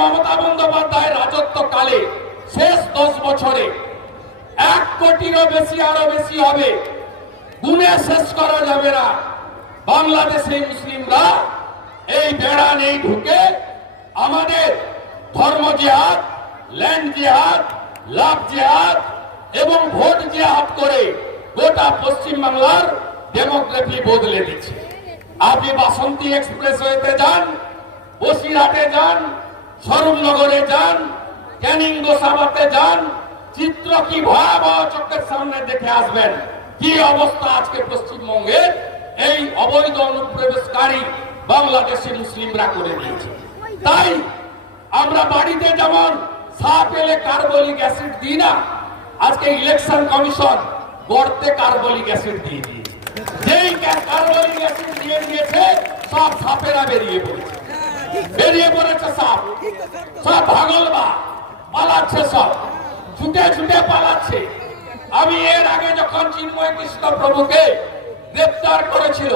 মমতা বন্দ্যোপাধ্যায় রাজত্বকালে শেষ দশ বছরে এক কোটিরও বেশি আরও বেশি হবে। গুণে শেষ করা যাবে না। বাংলাদেশে মুসলিমরা এই বেড়া নেই ঢুকে। আমাদের ধর্ম জেহাদ, ল্যান্ড জেহাদ, লাভ জেহাদ এবং ভোট জেহাদ করে গোটা পশ্চিম বাংলার ডেমোগ্রাফি বদলে দিচ্ছে। আপনি বাসন্তী এক্সপ্রেস হইতে যান, বসিরহাটে যান স্বরূপনগরে যান, ক্যানিং গোসাবাতে যান, চিত্র কি ভয়াবহ চোখের সামনে দেখে আসবেন? কি অবস্থা আজকে পশ্চিমবঙ্গের? এই অবৈধ অনুপ্রবেশকারী বাংলাদেশি মুসলিমরা করে দিয়েছে। তাই আমরা বাড়িতে যেমন সাপ এলে কার্বলিক অ্যাসিড দিই না, আজকে ইলেকশন কমিশন গর্তে কার্বলিক অ্যাসিড দিয়ে দিয়েছে। যেই কার্বলিক অ্যাসিড দিয়ে দিয়েছে, সব সাপেরা বেরিয়ে পড়েছে। বেরিয়ে পড়েছে সাপ সব ভাগলবা, পালাচ্ছে সব। ছুটে ছুটে পালাচ্ছে। আমি এর আগে যখন চিন্ময় কৃষ্ণ প্রভুকে গ্রেপ্তার করেছিল,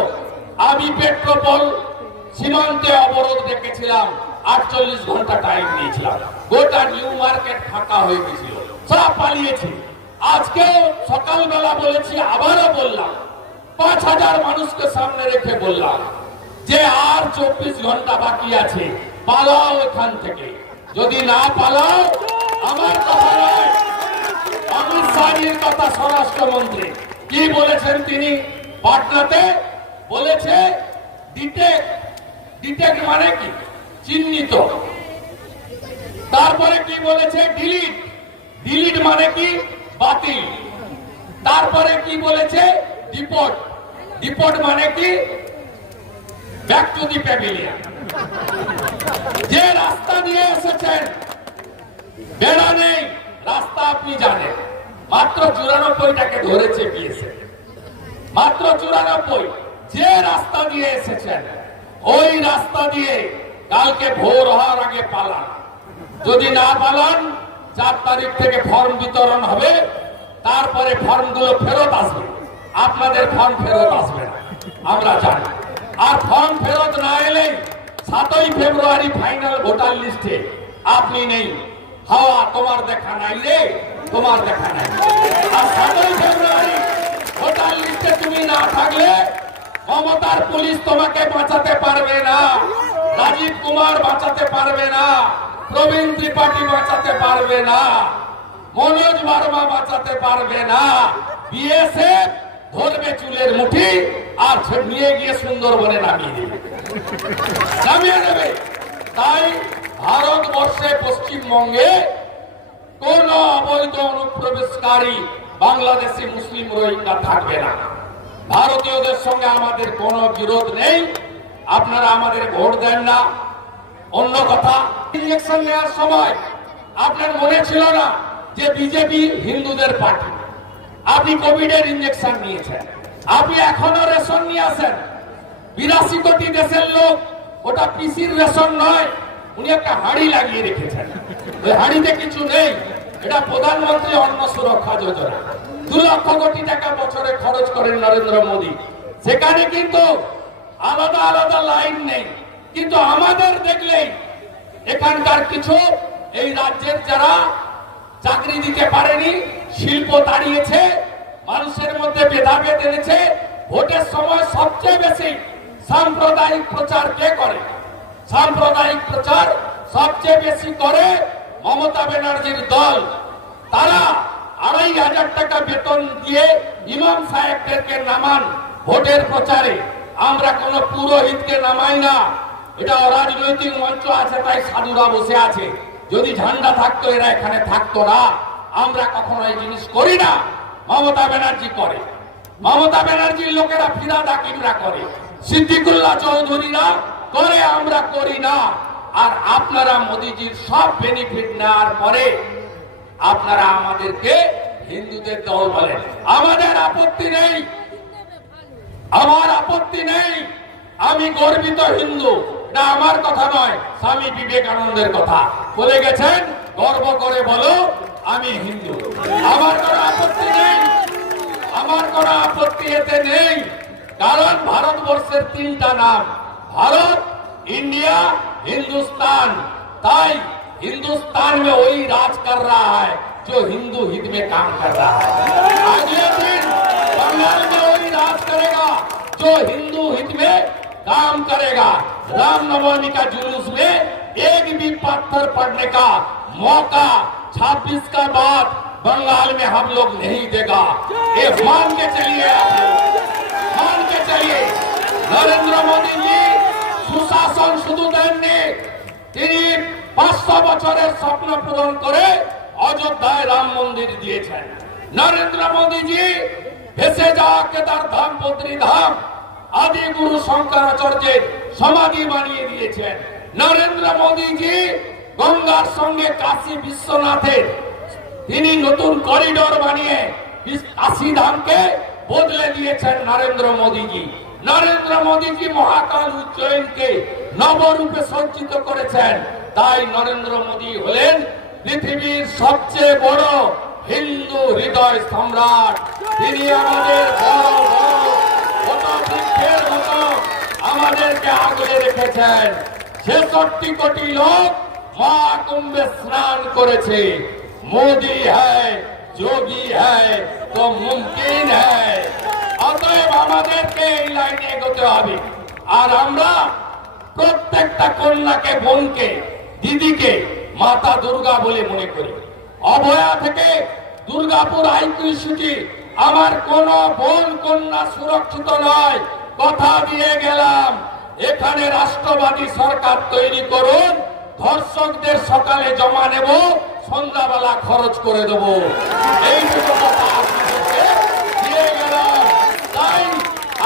আমি পেট্রোপল সীমান্তে অবরোধ রেখেছিলাম আটচল্লিশ ঘণ্টা টাইম দিয়েছিলাম গোটা নিউ মার্কেট ফাঁকা হয়ে গেছিল। সব পালিয়েছে। আজকে সকালবেলা বলেছি, আবারও বললাম। পাঁচ হাজার মানুষকে সামনে রেখে বললাম যে আর চব্বিশ ঘণ্টা বাকি আছে, পালাও এখান থেকে। যদি না পালাও, আমার কথা অমিত শাহের কথা স্বরাষ্ট্রমন্ত্রী। কি বলেছেন তিনি? পাটনাতে বলেছে মানে কি? চিহ্নিত। তারপরে কি বলেছে? ডিলিট। ডিলিট মানে কি? বাতিল। তারপরে কি বলেছে? ডিপোর্ট। ডিপোর্ট মানে কি? Back to the pavilion. যে রাস্তা দিয়ে এসেছেন, বেড়া নেই, রাস্তা আপনি জানেন। মাত্র চুরানব্বইটাকে ধরেছে গিয়েছে মাত্র চুরানব্বই, যে রাস্তা দিয়ে এসেছেন, ওই রাস্তা দিয়ে কালকে ভোর হওয়ার আগে পালান। যদি না পালান, চার তারিখ থেকে ফর্ম বিতরণ হবে, তারপরে ফর্মগুলো ফেরত আসবে। আপনাদের ফর্ম ফেরত আসবে না। আমরা জানি। আর ফর্ম ফেরত না এলে সাতই ফেব্রুয়ারি ফাইনাল ভোটার লিস্টে আপনি নেই। হাওয়া তোমার দেখা নাই রে, তোমার দেখা নাই। আর সাতই ফেব্রুয়ারি ভোটার লিস্টে তুমি না থাকলে মমতার পুলিশ তোমাকে বাঁচাতে পারবে না, রাজীব কুমার বাঁচাতে পারবে না, প্রবীণ ত্রিপাঠী বাঁচাতে পারবে না, মনোজ বার্মা বাঁচাতে পারবে না। বিএসএফ ধরবে চুলের মুঠি আর নিয়ে গিয়ে সুন্দরবনে নামিয়ে দেবে। নামিয়ে দেবে। তাই ভারতবর্ষে পশ্চিমবঙ্গে কোন অবৈধ অনুপ্রবেশকারী বাংলাদেশি মুসলিম রোহিঙ্গা থাকবে না। ভারতীয়দের সঙ্গে আমাদের কোনো বিরোধ নেই। আপনারা আমাদের ভোট দেন না। অন্য কথা ইলেকশন নেওয়ার সময় আপনার মনে ছিল না যে বিজেপি হিন্দুদের পার্টি? আপনি কোভিডের ইঞ্জেকশন নিয়েছেন। আপনি এখনও রেশন নিয়ে আসেন বিরাশি কোটি দেশের লোক, ওটা পিসির রেশন নয়, উনি একটা হাড়ি লাগিয়ে রেখেছেন। ওই হাড়িতে কিছু নেই, এটা প্রধানমন্ত্রী অন্ন সুরক্ষা যোজনা। দু লক্ষ কোটি টাকা বছরে খরচ করেন নরেন্দ্র মোদী। সেখানে কিন্তু আলাদা আলাদা লাইন নেই। কিন্তু আমাদের দেখলেই এখানকার কিছু, এই রাজ্যের যারা চাকরি দিতে পারেনি, শিল্প দাঁড়িয়েছে মানুষের মধ্যে ভেদাভেদ এনেছে, ভোটের সময় সবচেয়ে বেশি সাম্প্রদায়িক প্রচার কে করে? সাম্প্রদায়িক প্রচার সবচেয়ে বেশি করে মমতা ব্যানার্জির দল। তারা আড়াই হাজার টাকা বেতন দিয়ে ইমাম সাহেবদেরকে নামান ভোটের প্রচারে। আমরা কোন পুরোহিতকে নামাই না। এটা অরাজনৈতিক মঞ্চ আছে, তাই সাধুরা বসে আছে। যদি ঝান্ডা থাকতো, এরা এখানে থাকতো না। আমরা কখনো এই জিনিস করি না। মমতা ব্যানার্জি করে। মমতা ব্যানার্জির লোকেরা ফিরাদ হাকিমরা করে। সিদ্দিকুল্লাহ চৌধুরীরা করে আমরা করি না। আর আপনারা মোদিজির সব বেনিফিট নেওয়ার পরে আপনারা আমাদেরকে হিন্দুদের দল বলেন। আমাদের আপত্তি নেই। আমার আপত্তি নেই। আমি গর্বিত হিন্দু। না, আমার কথা নয়। স্বামী বিবেকানন্দের কথা। বলে গেছেন, গর্ব করে বলো আমি হিন্দু আমার কোনো আপত্তি নেই আমার কোনো আপত্তি এতে নেই কারণ ভারতবর্ষের তিনটা নাম ভারত ইন্ডিয়া হিন্দুস্তান ताई हिंदुस्तान में वही राज कर रहा है जो हिंदू हित में काम कर रहा है अगले दिन बंगाल में वही राज करेगा जो हिंदू हित में काम करेगा रामनवमी का जुलूस में एक भी पत्थर पड़ने का मौका 26 का बाद बंगाल में हम लोग नहीं देगा ये मान के चलिए आप लोग मान के चलिए নরেন্দ্র মোদীজি সুশাসন শুধু দেননি তিনি পাঁচশো বছরের স্বপ্ন পূরণ করে অযোধ্যায় রাম মন্দির দিয়েছেন নরেন্দ্র মোদীজি ভেসে যাওয়া কেদার ধাম বদ্রী ধাম আদি গুরু শঙ্করাচার্যের সমাধি বানিয়ে দিয়েছেন নরেন্দ্র মোদীজি গঙ্গার সঙ্গে কাশী বিশ্বনাথের তিনি নতুন করিডোর বানিয়ে কাশী ধামকে বদলে দিয়েছেন নরেন্দ্র মোদীজি। নরেন্দ্র মোদীজি মহাকাল উজ্জয়নকে নবরূপে সজ্জিত করেছেন। তাই নরেন্দ্র মোদী হলেন পৃথিবীর সবচেয়ে বড় হিন্দু হৃদয় সম্রাট। তিনি আমাদের আমাদেরকে আগলে রেখেছেন। ছেষট্টি কোটি লোক মহাকুম্ভে স্নান করেছে। মোদি হ্যায়, যোগী হ্যায় মুমকিন হ্যায়। অতএব আমাদেরকে এই লাইনে এগোতে হবে। আর আমরা প্রত্যেকটা কন্যাকে, বোনকে, দিদিকে মাতা দুর্গা বলে মনে করি। অভয়া থেকে দুর্গাপুর আইকিউ সিটি আমার কোন বোন, কন্যা সুরক্ষিত নয়। কথা দিয়ে গেলাম। এখানে রাষ্ট্রবাদী সরকার তৈরি করুন, ধর্ষকদের সকালে জমা নেব, সন্ধ্যাবেলা খরচ করে দেব। গেলাম। তাই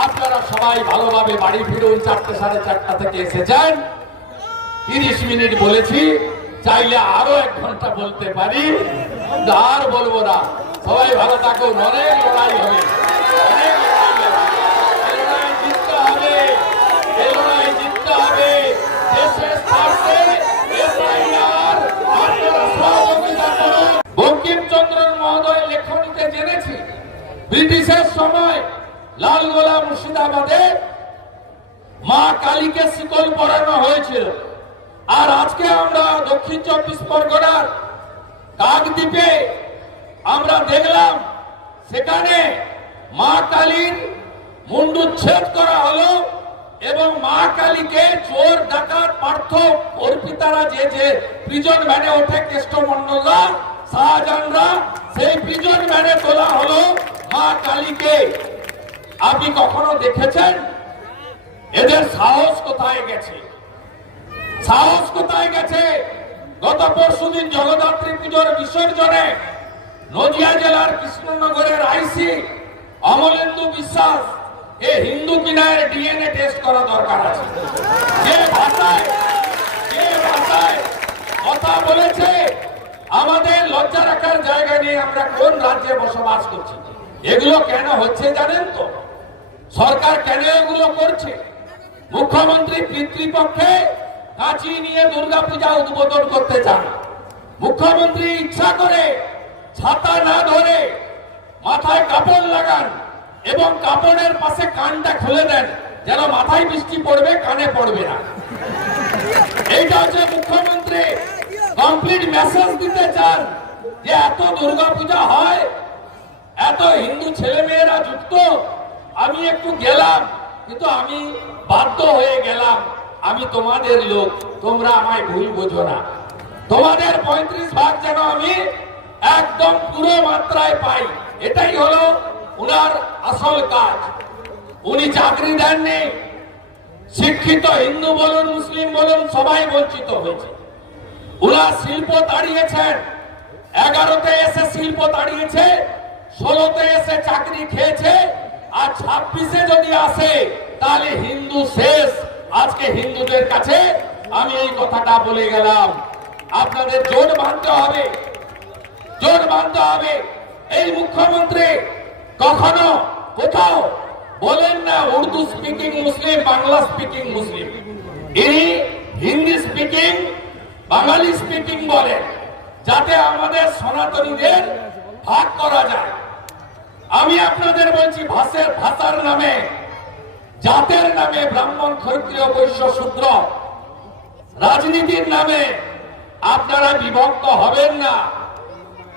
আপনারা সবাই ভালোভাবে বাড়ি ফিরুন, চারটে সাড়ে চারটা থেকে এসেছেন। তিরিশ মিনিট বলেছি, চাইলে আরও এক ঘণ্টা বলতে পারি আর বলব না। সবাই ভালো থাকুন, অনেক লড়াই হবে অনেক লড়াই হবে। এই লড়াই জিততে হবে এই লড়াই জিততে হবে দেশের স্বার্থে SIR আপনারা সহযোগিতা করুন। বঙ্কিমচন্দ্রন মহোদয় লেখনীতে জেনেছি ব্রিটিশের সময় লালগোলা মুর্শিদাবাদে মা কালীকে শিকল পরানো হয়েছিল। আর আজকে আমরা দক্ষিণ চব্বিশ পরগনার কাকদ্বীপে আমরা দেখলাম, সেখানে মা কালীর মুন্ডুচ্ছেদ করা হলো এবং মা কালীকে চোর, ডাকাত, পার্থ, অর্পিতারা যে যে প্রিজন ভ্যানে ওঠে কেষ্টমন্ডলরা শাহজাহানরা, সেই প্রিজন ভ্যানে তোলা হলো মা কালীকে আপনি কখনো দেখেছেন? এদের সাহস কোথায় গেছে? সাহস কোথায় গেছে? গত পরশুদিন জগদ্ধাত্রী পুজোর বিসর্জনে নদিয়া জেলার কৃষ্ণনগরের আইসি অমলেন্দু বিশ্বাস, এ হিন্দু কিনায় ডিএনএ টেস্ট করা দরকার আছে। যে ভাষায় যে ভাষায় কথা বলেছে, আমাদের লজ্জা রাখার জায়গা নিয়ে আমরা কোন রাজ্যে বসবাস করছি? এগুলো কেন হচ্ছে জানেন তো? সরকার কেন এগুলো করছে? মুখ্যমন্ত্রী পিতৃপক্ষে কাঁচি নিয়ে দুর্গাপূজা উদ্বোধন করতে চান। মুখ্যমন্ত্রী ইচ্ছা করে ছাতা না ধরে মাথায় কাপড় লাগান এবং কাপড়ের পাশে কানটা খুলে দেন, যেন মাথায় বৃষ্টি পড়বে, কানে পড়বে না। এইটা হচ্ছে মুখ্যমন্ত্রী কমপ্লিট মেসেজ দিতে চান যে এত দুর্গাপূজা হয় এত হিন্দু ছেলে মেয়েরা যুক্ত, আমি একটু গেলাম, কিন্তু আমি বাধ্য হয়ে গেলাম, আমি তোমাদের লোক, তোমরা আমায় ভুল বোঝো না। তোমাদের পঁয়ত্রিশ ভাগ যেন আমি একদম পুরো মাত্রায় পাই, এটাই হলো উনার আসল কাজ। উনি চাকরি দেননি, শিক্ষিত হিন্দু বলুন, মুসলিম বলুন, সবাই বঞ্চিত হয়েছে। উনার শিল্প তাড়িয়েছেন, এগারোতে এসে শিল্প তাড়িয়েছে ষোলোতে এসে চাকরি খেয়েছে, আর ছাব্বিশে যদি আসে, তাহলে হিন্দু শেষ। আজকে হিন্দুদের কাছে আমি এই কথাটা বলে গেলাম। আপনাদের জোট বাঁধতে হবে। জোট বাঁধতে হবে। এই মুখ্যমন্ত্রী কখনো কোথাও বলেন না, Urdu speaking Muslim, Bangla speaking Muslim. ইনি হিন্দি স্পিকিং বাঙালি স্পিকিং বলেন, যাতে আমাদের সনাতনীদের ভাগ করা যায়। আমি আপনাদের বলছি ভাষের, ভাষার নামে, জাতের নামে ব্রাহ্মণ, ক্ষত্রিয়, বৈশ্য, শূদ্র, রাজনীতির নামে আপনারা বিভক্ত হবেন না।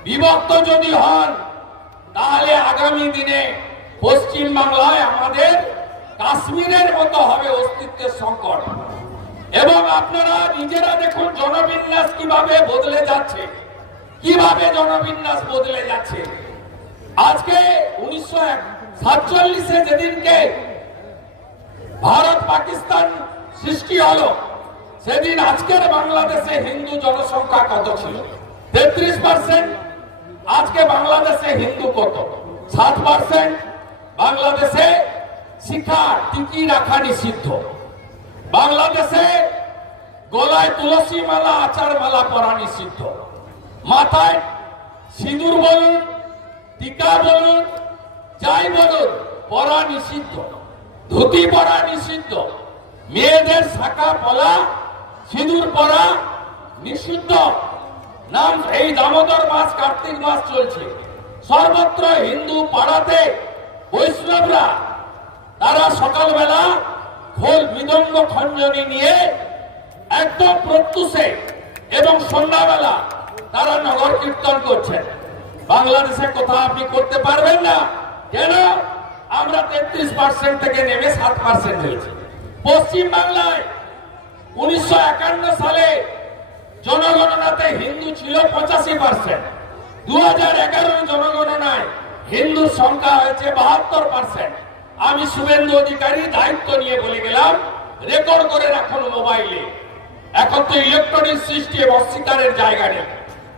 বিভক্ত যদি হন, তাহলে আগামী দিনে পশ্চিম বাংলায় আমাদের কাশ্মীরের মতো হবে অস্তিত্বের সংকট। এবং আপনারা নিজেরা দেখুন জনবিন্যাস কীভাবে বদলে যাচ্ছে। কীভাবে জনবিন্যাস বদলে যাচ্ছে? আজকে উনিশশো সাতচল্লিশে যেদিনকে ভারত পাকিস্তান সৃষ্টি হলো, সেদিন আজকের বাংলাদেশে হিন্দু জনসংখ্যা কত ছিল? তেত্রিশ পার্সেন্ট আজকে বাংলাদেশে হিন্দু কত? সাত পার্সেন্ট বাংলাদেশে শিক্ষা টিকি রাখা নিষিদ্ধ। বাংলাদেশে গলায় তুলসী মালা আচার মালা পরা নিষিদ্ধ। মাথায় সিঁদুর বলুন টিকা বলুন, যাই বলুন পরা নিষিদ্ধ, ধুতি পরা নিষিদ্ধ, মেয়েদের শাখা পলা, সিঁদুর পরা নিষিদ্ধ। নাম এই দামোদর মাস, কার্তিক মাস চলছে। সর্বত্র হিন্দু পাড়াতে বৈষ্ণবরা, তারা সকালবেলা খোল মৃদঙ্গ খঞ্জনি নিয়ে একদম প্রত্যুষে এবং সন্ধ্যাবেলা তারা নগর কীর্তন করছেন। বাংলাদেশে কথা আপনি করতে পারবেন না। কেন? আমরা তেত্রিশ পার্সেন্ট থেকে নেমে সাত পার্সেন্ট হয়েছি। পশ্চিম বাংলায় উনিশশো একান্ন সালে জনগণনাতে হিন্দু ছিল পঁচাশি পার্সেন্ট দু হাজার এগারো জনগণনায় হিন্দুর সংখ্যা হয়েছে বাহাত্তর পার্সেন্ট আমি শুভেন্দু অধিকারী দায়িত্ব নিয়ে বলে গেলাম, রেকর্ড করে রাখুন মোবাইলে। এখন তো ইলেকট্রনিক সিস্টেম অস্বীকারের জায়গা নেই।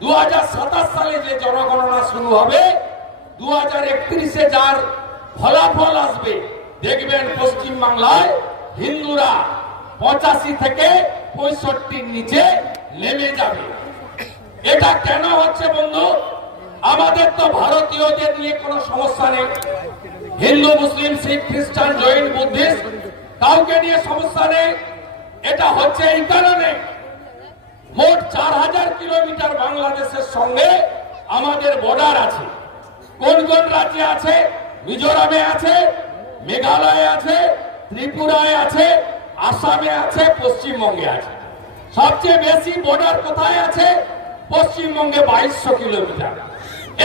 দু হাজার সাতাশ সালে যে জনগণনা শুরু হবে দু হাজার একত্রিশে যার ফলাফল আসবে, দেখবেন পশ্চিম বাংলায় হিন্দুরা পঁচাশি থেকে পঁয়ষট্টির নিচে নেমে যাবে। এটা কেন হচ্ছে বন্ধু? আমাদের তো ভারতীয়দের নিয়ে কোনো সমস্যা নেই। হিন্দু, মুসলিম, শিখ, খ্রিস্টান, জৈন, বুদ্ধিস্ট, কাউকে নিয়ে সমস্যা নেই। এটা হচ্ছে এই কারণে মোট চার হাজার কিলোমিটার বাংলাদেশের সঙ্গে আমাদের বর্ডার আছে। কোন কোন রাজ্যে আছে? মিজোরামে আছে, মেঘালয়ে আছে, ত্রিপুরায় আছে, আসামে আছে, পশ্চিমবঙ্গে আছে। সবচেয়ে বেশি বর্ডার কোথায় আছে? পশ্চিমবঙ্গে বাইশশো কিলোমিটার।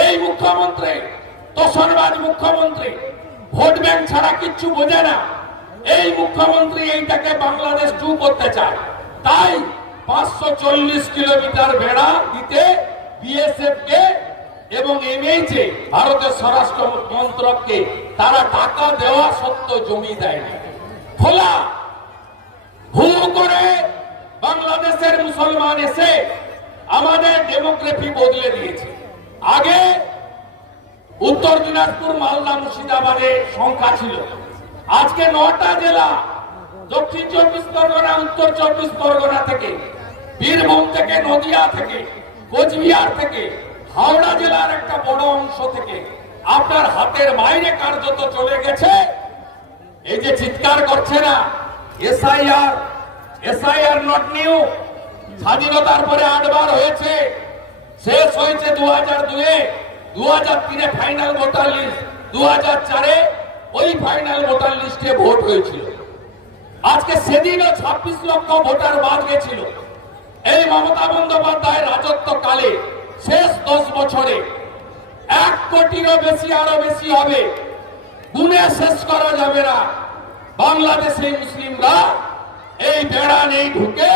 এই মুখ্যমন্ত্রী তোষণবাজ মুখ্যমন্ত্রী, ভোট ব্যাংক ছাড়া কিচ্ছু বোঝে না। এই মুখ্যমন্ত্রী এইটাকে বাংলাদেশ টু করতে চায়। তাই পাঁচশো চল্লিশ কিলোমিটার বেড়া দিতে বিএসএফ এবং এমএইচে ভারতের স্বরাষ্ট্র মন্ত্রককে তারা টাকা দেওয়া সত্ত্বেও জমি দেয় না খোলা। হু করে বাংলাদেশের মুসলমান এসে আমাদের ডেমোগ্রাফি বদলে দিয়েছে। আগে উত্তর দিনাজপুর, মালদা, মুর্শিদাবাদে সংখ্যা ছিল। আজকে নটা জেলা দক্ষিণ চব্বিশ পরগনা, উত্তর চব্বিশ পরগনা থেকে, বীরভূম থেকে, নদিয়া থেকে, কোচবিহার থেকে, হাওড়া জেলার একটা বড় অংশ থেকে আপনার হাতের বাইরে কার্যত চলে গেছে। এই যে চিৎকার করছে না, এসআইআর এসআইআর নট নিউ স্বাধীনতার পরে আটবার হয়েছে, শেষ হয়েছে দু হাজার দুয়ে দু হাজার তিনে ফাইনাল ভোটার লিস্ট দু হাজার চারে ওই ফাইনাল ভোটার লিস্টে ভোট হয়েছিল। আজকে সেদিনও ছাব্বিশ লক্ষ ভোটার বাদ গেছিল। এই মমতা বন্দ্যোপাধ্যায়ের রাজত্ব কালে শেষ দশ বছরে এক কোটিরও বেশি আরও বেশি হবে। গুনে শেষ করা যাবে না। বাংলাদেশে মুসলিমরা এই বেড়া নেই ঢুকে।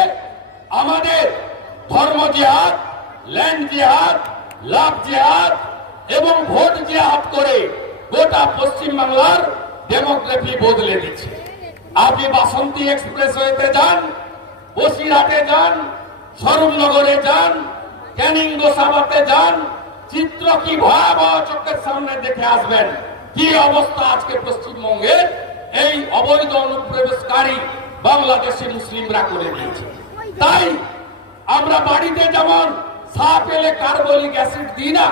আমাদের ধর্ম জেহাদ, ল্যান্ড জেহাদ, লাভ জেহাদ এবং ভোট জেহাদ করে গোটা পশ্চিমবাংলার ডেমোগ্রাফি বদলে দিচ্ছে। আপনি বাসন্তী এক্সপ্রেস হয়েতে যান, বসিরহাটে যান, স্বরূপনগরে যান, ক্যানিং গোসাবাতে যান, চিত্র কি ভয়াবহ চোখের সামনে দেখে আসবেন? কি অবস্থা আজকে পশ্চিমবঙ্গের এই অবৈধ অনুপ্রবেশকারী বাংলাদেশি মুসলিমরা করে দিয়েছে। তাই আমরা বাড়িতে যেমন সাপ এলে কার্বলিক অ্যাসিড দিই না,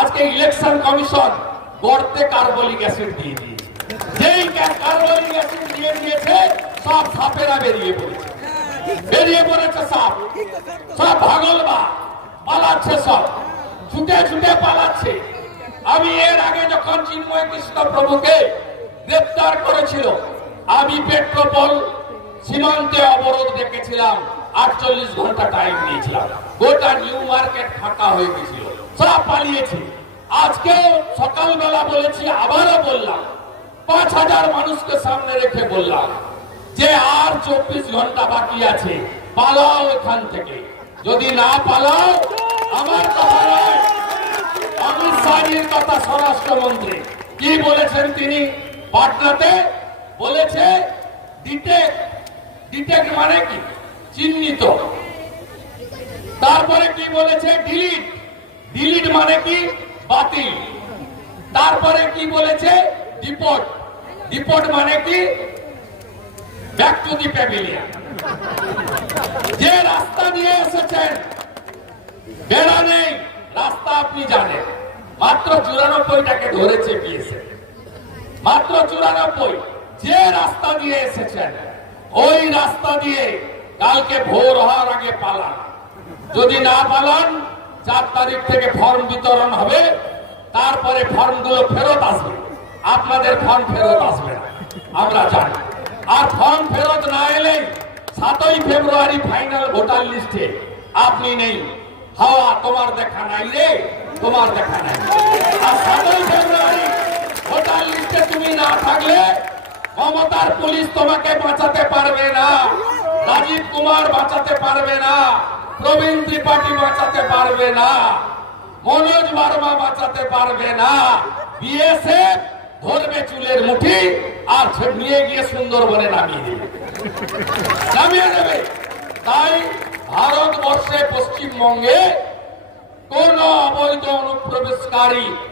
আজকে ইলেকশন কমিশন গর্তে কার্বলিক অ্যাসিড দিয়ে দিয়েছে। যেই অ্যাসিড দিয়ে দিয়েছে সব সাপেরা বেরিয়ে পড়েছে। বেরিয়ে পড়েছে সাপ। সব ভাগলবা পালাচ্ছে সব। ছুটে ছুটে পালাচ্ছে। আমি এর আগে যখন চিন্ময় কৃষ্ণ প্রভুকে গ্রেপ্তার করেছিল, আমি পেট্রোপল সীমান্তে অবরোধ ডেকেছিলাম আটচল্লিশ ঘণ্টা টাইম নিয়েছিলাম। গোটা নিউ মার্কেট ফাঁকা হয়ে গেছিল। সব পালিয়েছে। আজকে সকালবেলা বলেছি, আবারও বললাম পাঁচ হাজার মানুষকে সামনে রেখে বললাম, যে আর চব্বিশ ঘণ্টা বাকি আছে, পালাও এখান থেকে। যদি না পালাও, আমার কথা অমিত শাহের কথা স্বরাষ্ট্রমন্ত্রী কি বলেছেন তিনি? পাটনাতে বলেছে ডিটেক্ট মানে কি? চিহ্নিত। তারপরে কি বলেছে? ডিলিট। ডিলিট মানে কি? বাতিল। তারপরে কি বলেছে? ডিপোর্ট। ডিপোর্ট মানে কি? ব্যাক টু দি প্যাভিলিয়ন যে রাস্তা দিয়ে এসেছেন, বেড়া নেই, রাস্তা আপনি জানেন। মাত্র চুরানব্বইটাকে ধরেছে গিয়েছে মাত্র চুরানব্বই, যে রাস্তা দিয়ে এসেছেন, ওই রাস্তা দিয়ে কালকে ভোর হওয়ার আগে পালান। যদি না পালান, চার তারিখ থেকে ফর্ম বিতরণ হবে, তারপরে ফর্মগুলো ফেরত আসবে। আপনাদের ফর্ম ফেরত আসবে। আমরা জানি। আর ফর্ম ফেরত না এলে সাতই ফেব্রুয়ারি ফাইনাল ভোটার লিস্টে আপনি নেই। হাওয়া তোমার দেখা নাই রে, তোমার দেখা নাই। আর সাতই ফেব্রুয়ারি ভোটার লিস্টে তুমি না থাকলে মমতার পুলিশ তোমাকে বাঁচাতে পারবে না। রাজীব কুমার বাঁচাতে পারবে না। প্রবীণ ত্রিপাঠী বাঁচাতে পারবে না। মনোজ বার্মা বাঁচাতে পারবে না। বিএসএফ ধরবে চুলের মুঠি আর নিয়ে গিয়ে সুন্দরবনে নামিয়ে দেবে। নামিয়ে দেবে। তাই ভারতবর্ষে পশ্চিমবঙ্গে কোন অবৈধ অনুপ্রবেশকারী